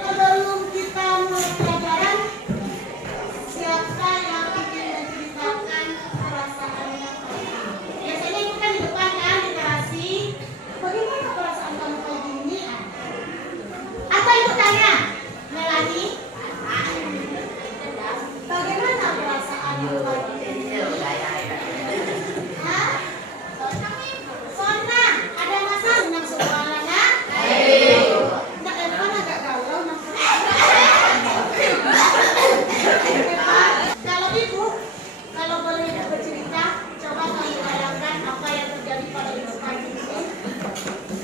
Sebelum kita mulai pelajaran, siapa yang ingin menceritakan perasaannya? Biasanya itu kan di depan kan literasi. Bagaimana perasaan kamu pagi ini? Atau ibu tanya, Melani, bagaimana perasaanmu pagi ini? Hah? Senang. Ada masa senang semuanya? Nggak depan agak galau Kalau ibu, kalau boleh ibu bercerita, coba kamu bayangkan apa yang terjadi pada ibu pagi ini.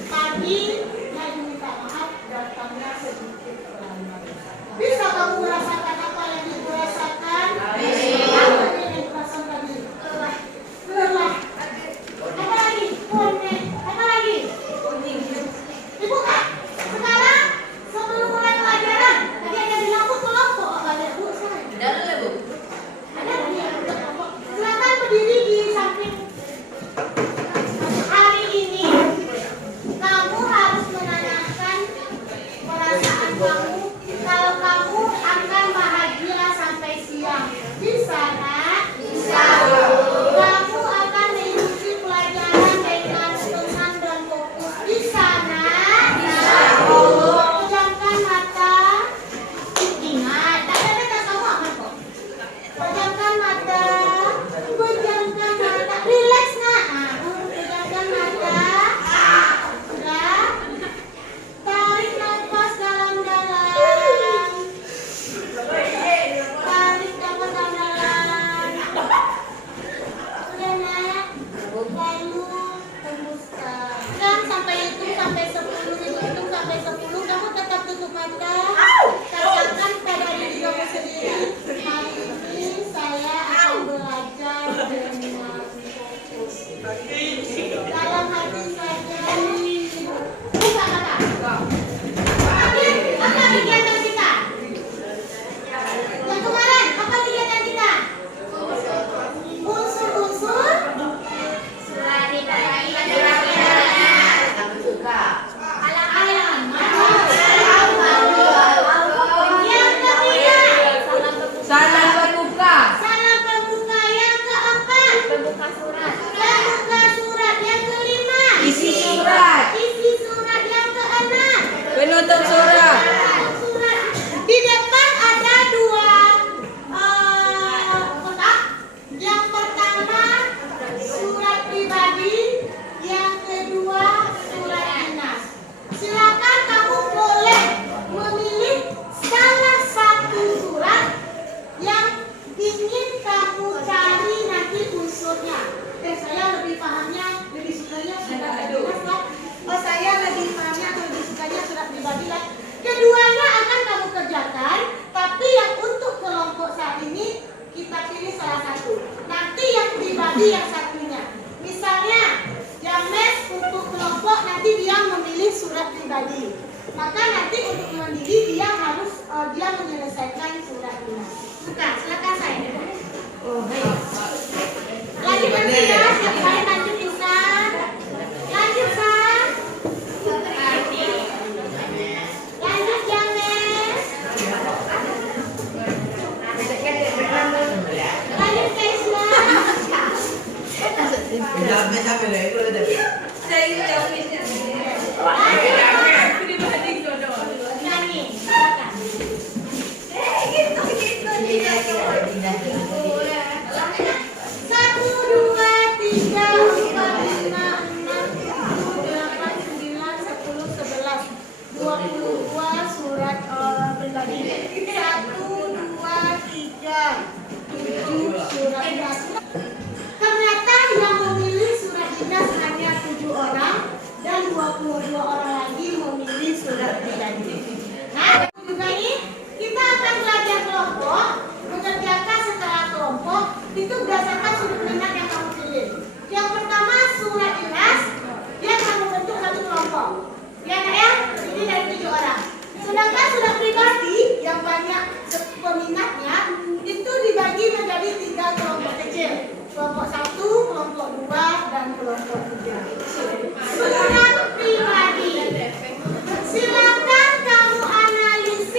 Pagi, saya minta maaf datangnya sedikit terlambat. Bisa kamu merasakan apa yang ibu rasakan? Apa yang ibu rasakan tadi? Lelah. Apa lagi? Kuning. Apa lagi? Ibu kak, sekarang sebelum mulai pelajaran, tadi ada bilang bu kelompok apa ada bu? Ada bu. Ada dia kelompok. Silakan berdiri di samping. Hari ini kamu harus menanyakan perasaan kamu kalau kamu akan bahagia sampai siang. Bisa nak? Bisa. Kamu akan mengikuti pelajaran dengan tenang dan fokus. Bisa nak? Bisa. Pejamkan mata. Ingat, tak ada kata kamu aman kok. Pejamkan mata. Pejamkan mata. Relax nak. Pejamkan mata. Sudah. Tarik nafas dalam-dalam. Tarik nafas dalam-dalam. Sudah nak. Lalu hembuskan. Dan sampai hitung sampai 10. Hitung sampai 10. Kamu tetap tutup mata. Katakan pada diri kamu sendiri. Hari ini saya akan belajar dengan fokus. Dalam hati saja. Buka mata. Apa kegiatan kita? Yang kemarin, apa kegiatan kita? Unsur-unsur Salam terbuka. salam pembuka. Yang keempat, pembuka surat. Yang kelima, Isi surat. isi surat. Yang keenam, Penutup surat. surat. Di depan ada dua kotak. Yang pertama surat pribadi, yang kedua surat dinas. Silakan kamu boleh memilih salah satu surat yang ingin kamu cari nanti unsurnya. Saya lebih pahamnya, lebih sukanya surat dinas lah. Saya lebih pahamnya atau lebih sukanya surat pribadi lah. Keduanya akan kamu kerjakan, tapi yang untuk kelompok saat ini kita pilih salah satu. Nanti yang pribadi yang satunya. Misalnya, yang mes untuk kelompok nanti dia memilih surat pribadi. Maka nanti untuk mandiri dia harus dia menyelesaikan surat dinas. Bukan, silakan saya. Lanjut nanti ya, siap kali lanjut bisa. Lanjut San. Lanjut yang mes. Lanjut Kaisla. Nyanyi, silakan. Satu, dua, tiga, empat, lima, enam, tujuh, delapan, sembilan, 10, 11, 22 surat pribadi. 1, 2, 3, 7 surat dinas. Ternyata yang memilih surat dinas hanya 7 orang dan 22 orang lagi memilih surat pribadi. Nah, juga ini kita akan belajar kelompok, mengerjakan setelah kelompok itu berdasarkan sudut minat yang kamu pilih. Yang pertama surat dinas, dia akan membentuk satu kelompok. Ya nak ya, ini dari 7 orang. Sedangkan surat pribadi yang banyak peminatnya itu dibagi menjadi 3 kelompok kecil. Kelompok 1, kelompok 2, dan kelompok 3. Surat pribadi. Silakan kamu analisa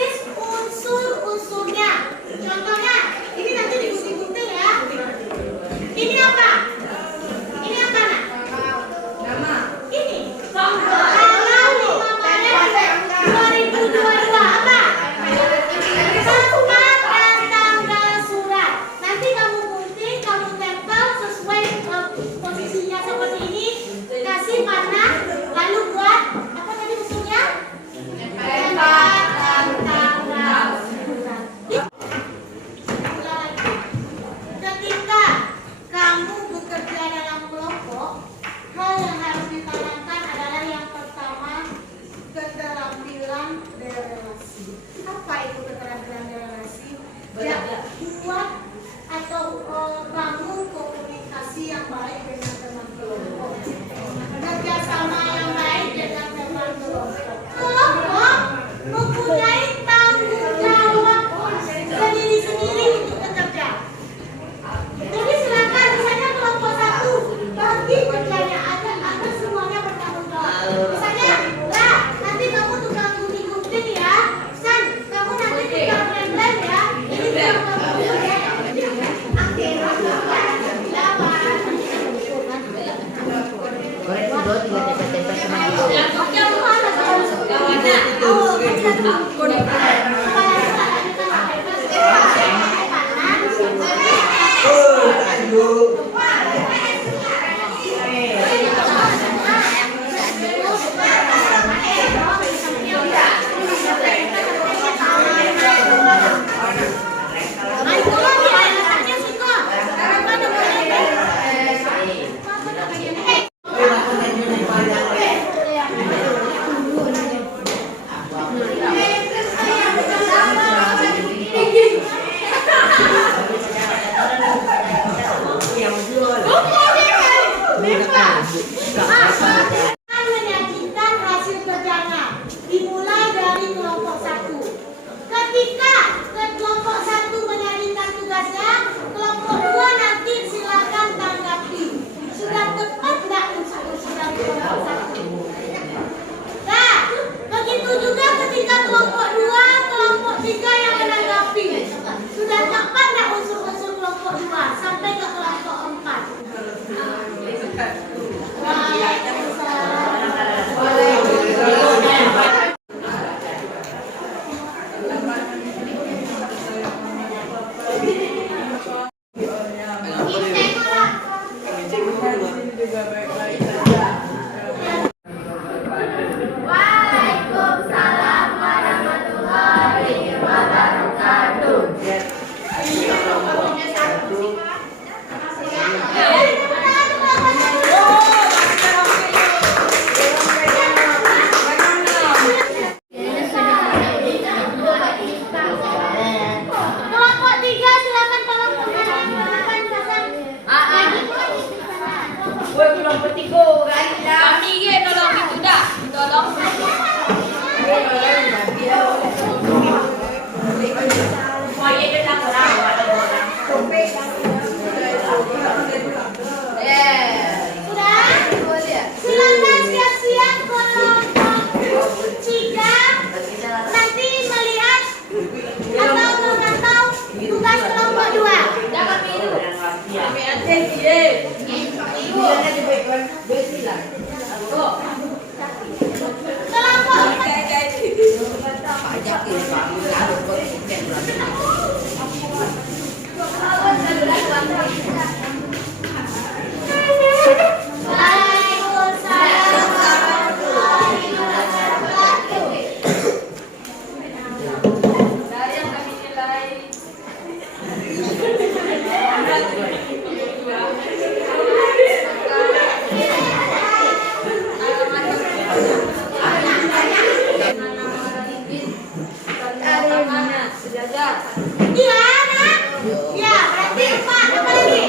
Juga baik-baik saja. Waalaikumsalam warahmatullahi wabarakatuh. Kelompok 3 silakan tolong mengarahkan pasang. Woi, belum petigo kan? Kami ye tolong itu dah. Tolong. Oh, ye datang orang, ada orang. Sudah? Silakan siap-siap kelompok 3 nanti melihat atau memantau tugas kelompok 2. Jangan minum. Kami ada ye. Kelompok Waalaikumsalam warahmatullahi wabarakatuh. Dari yang kami nilai. Iya, Nak. Ya, berarti 4. Apa lagi?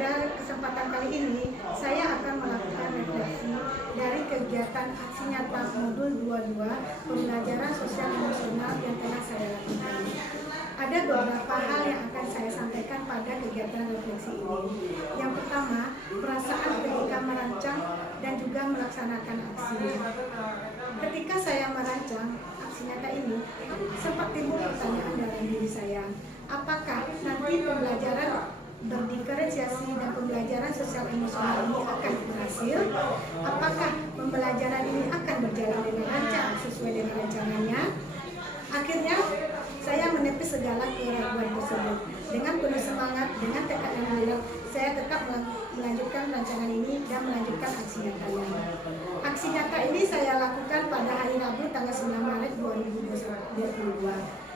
pada kesempatan kali ini, saya akan melakukan refleksi dari kegiatan aksi nyata modul 22 pembelajaran sosial emosional yang telah saya lakukan. Ada beberapa hal yang akan saya sampaikan pada kegiatan refleksi ini. Yang pertama, perasaan ketika merancang dan juga melaksanakan aksi. Ketika saya merancang aksi nyata ini, sempat timbul pertanyaan dalam diri saya, apakah nanti pembelajaran berdiferensiasi dan pembelajaran sosial emosional ini akan berhasil? Apakah pembelajaran ini akan berjalan dengan lancar sesuai dengan rencananya? Akhirnya, saya menepis segala keraguan tersebut. Dengan penuh semangat, dengan tekad yang bulat, saya tetap melanjutkan rancangan ini dan melanjutkan aksi nyatanya. Aksi nyata ini saya lakukan pada hari Rabu tanggal 9 Maret 2022.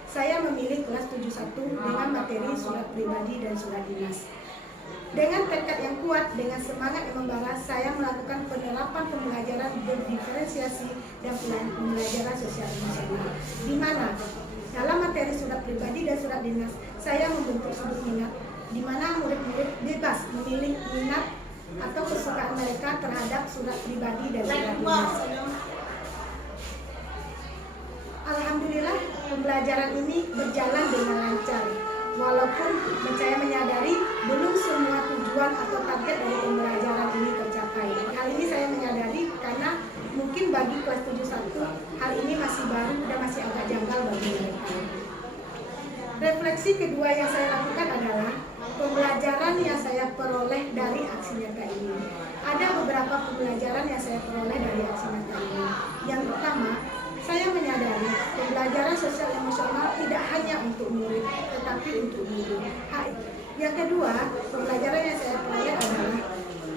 Saya memilih kelas 71 dengan materi surat pribadi dan surat dinas. Dengan tekad yang kuat, dengan semangat yang membara, saya melakukan penerapan pembelajaran berdiferensiasi dan pembelajaran sosial emosional. Di mana dalam materi surat pribadi dan surat dinas, saya membentuk sudut minat, di mana murid-murid bebas memilih minat atau kesukaan mereka terhadap surat pribadi dan surat dinas. Alhamdulillah, pembelajaran ini berjalan dengan lancar. Walaupun saya menyadari belum semua tujuan atau target dari pembelajaran ini tercapai. Hal ini saya menyadari karena mungkin bagi kelas 71 hal ini masih baru dan masih agak janggal bagi mereka. Refleksi kedua yang saya lakukan adalah pembelajaran yang saya peroleh dari aksi nyata ini. Ada beberapa pembelajaran yang saya peroleh dari aksi nyata ini. Yang pertama, saya menyadari pembelajaran sosial emosional tidak hanya untuk murid, tetapi untuk guru. Yang kedua, pembelajaran yang saya peroleh adalah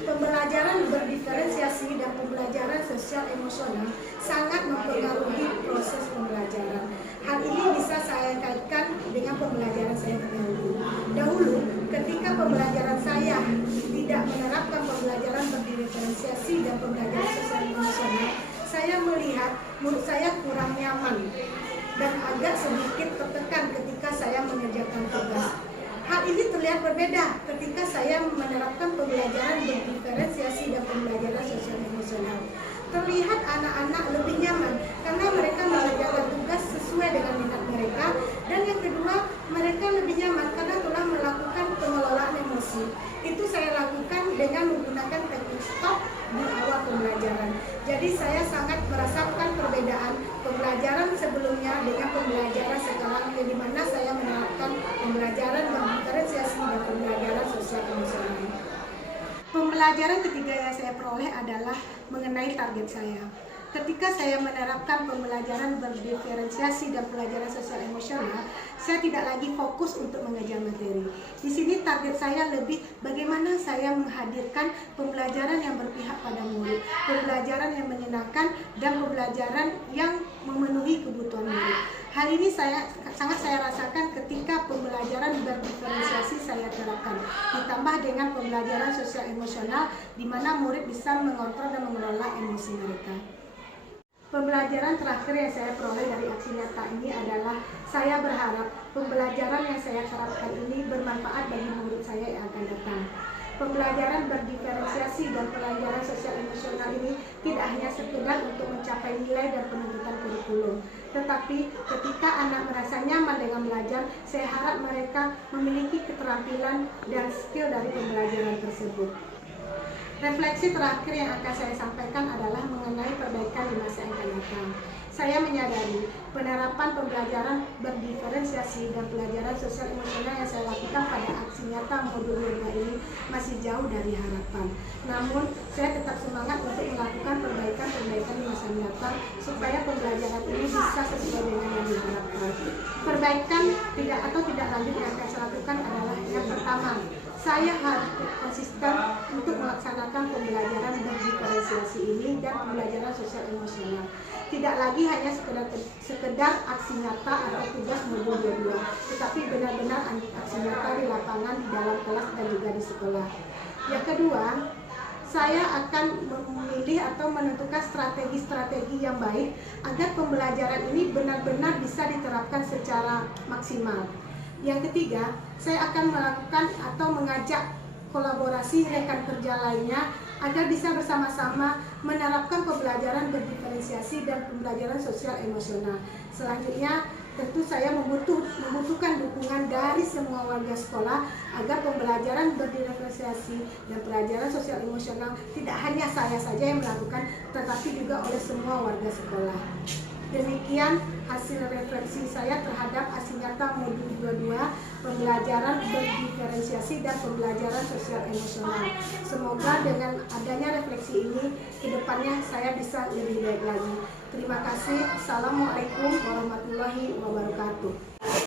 pembelajaran berdiferensiasi dan pembelajaran sosial emosional sangat mempengaruhi proses pembelajaran. Hal ini bisa saya kaitkan dengan pembelajaran saya terdahulu. Dahulu, ketika pembelajaran saya tidak menerapkan pembelajaran berdiferensiasi dan pembelajaran sosial emosional, saya melihat menurut saya kurang nyaman dan agak sedikit tertekan ketika saya mengerjakan tugas. Hal ini terlihat berbeda ketika saya menerapkan pembelajaran berdiferensiasi dan pembelajaran sosial emosional. Terlihat anak-anak lebih nyaman karena mereka mengerjakan tugas sesuai dengan minat mereka, dan yang kedua, mereka lebih nyaman karena telah melakukan pengelolaan emosi. Itu saya lakukan dengan menggunakan teknik stop di awal pembelajaran. Jadi saya sangat merasakan perbedaan pembelajaran sebelumnya dengan pembelajaran sekarang, di mana saya menerapkan pembelajaran berdiferensiasi dan pembelajaran sosial emosional. Pembelajaran ketiga yang saya peroleh adalah mengenai target saya. Ketika saya menerapkan pembelajaran berdiferensiasi dan pelajaran sosial emosional, saya tidak lagi fokus untuk mengejar materi. Di sini target saya lebih bagaimana saya menghadirkan pembelajaran yang berpihak pada murid, pembelajaran yang menyenangkan, dan pembelajaran yang memenuhi kebutuhan murid. Hal ini sangat saya rasakan ketika pembelajaran berdiferensiasi saya terapkan, ditambah dengan pembelajaran sosial emosional di mana murid bisa mengontrol dan mengelola emosi mereka. Pembelajaran terakhir yang saya peroleh dari aksi nyata ini adalah saya berharap pembelajaran yang saya terapkan ini bermanfaat bagi murid saya yang akan datang. Pembelajaran berdiferensiasi dan pelajaran sosial emosional ini tidak hanya sekedar untuk mencapai nilai dan penuntutan kurikulum, tetapi ketika anak merasa nyaman dengan belajar, saya harap mereka memiliki keterampilan dan skill dari pembelajaran tersebut. Refleksi terakhir yang akan saya sampaikan adalah mengenai perbaikan di masa yang akan datang. Saya menyadari penerapan pembelajaran berdiferensiasi dan pelajaran sosial emosional yang saya lakukan pada aksi nyata modul 2 ini masih jauh dari harapan. Namun, saya tetap semangat untuk melakukan perbaikan-perbaikan di masa mendatang supaya pembelajaran ini bisa sesuai dengan yang diharapkan. Perbaikan tidak lanjut yang akan saya lakukan adalah yang pertama, saya harus konsisten untuk melaksanakan pembelajaran berdiferensiasi ini dan pembelajaran sosial emosional. Tidak lagi hanya sekedar aksi nyata atau tugas modul 22, tetapi benar-benar aksi nyata di lapangan, di dalam kelas dan juga di sekolah. Yang kedua, saya akan memilih atau menentukan strategi-strategi yang baik agar pembelajaran ini benar-benar bisa diterapkan secara maksimal. Yang ketiga, saya akan melakukan atau mengajak kolaborasi rekan kerja lainnya agar bisa bersama-sama menerapkan pembelajaran berdiferensiasi dan pembelajaran sosial emosional. Selanjutnya, tentu saya membutuhkan dukungan dari semua warga sekolah agar pembelajaran berdiferensiasi dan pembelajaran sosial emosional tidak hanya saya saja yang melakukan, tetapi juga oleh semua warga sekolah. Demikian hasil refleksi saya terhadap Asinyata Modul 22 pembelajaran berdiferensiasi dan pembelajaran sosial emosional. Semoga dengan adanya refleksi ini kedepannya saya bisa lebih baik lagi. Terima kasih. Assalamualaikum warahmatullahi wabarakatuh.